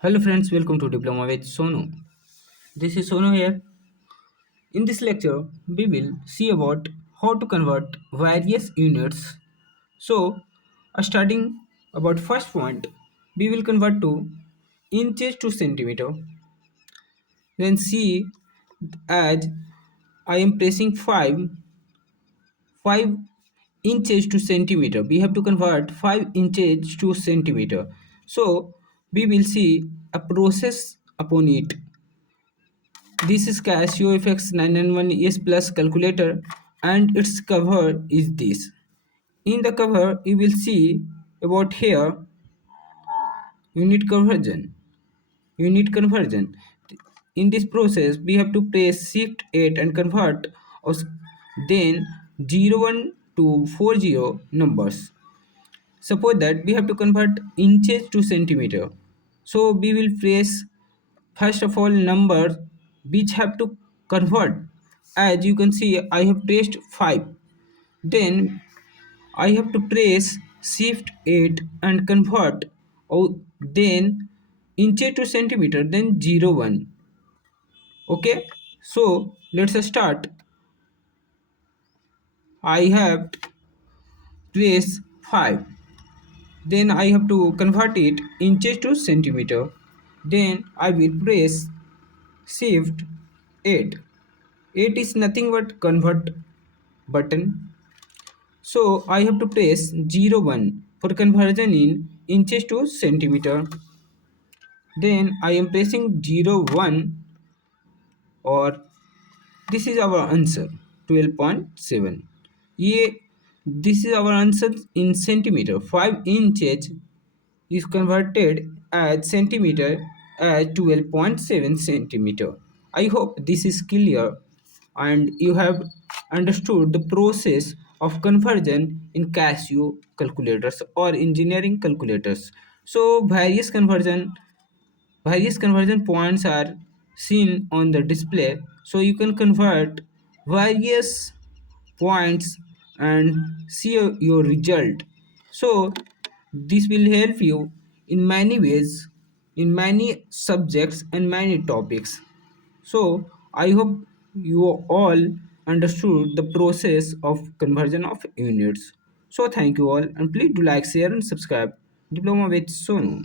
Hello friends, welcome to Diploma with Sonu. This is Sonu here. In this lecture, we will see about how to convert various units. So, starting about first point, we will convert to inches to centimeter. Then see as I am pressing 5 inches to centimeter. We have to convert 5 inches to centimeter. So, we will see a process upon it. This is Casio fx-991ES Plus calculator and its cover is this. In the cover you will see about here unit conversion. Unit conversion. In this process we have to press shift 8 and convert us then 01 to 40 numbers. Suppose that we have to convert inches to centimeter. So we will press first of all numbers which have to convert. As you can see I have pressed 5. Then I have to press shift 8 and convert. Oh, then inches to centimeter, then 01. Okay, so let's start. I have pressed 5. Then I have to convert it inches to centimeter. Then I will press shift 8. 8 is nothing but convert button. So I have to press 01 for conversion in inches to centimeter. Then I am pressing 01 or this is our answer 12.7. Yeah, this is our answer in centimeter. 5 inches is converted as centimeter as 12.7 centimeter. I hope this is clear and you have understood the process of conversion in Casio calculators or engineering calculators. So various conversion points are seen on the display, so you can convert various points and see your result. So this will help you in many ways, in many subjects and many topics. So I hope you all understood the process of conversion of units. So thank you all and please do like, share and subscribe Diploma with Sonu.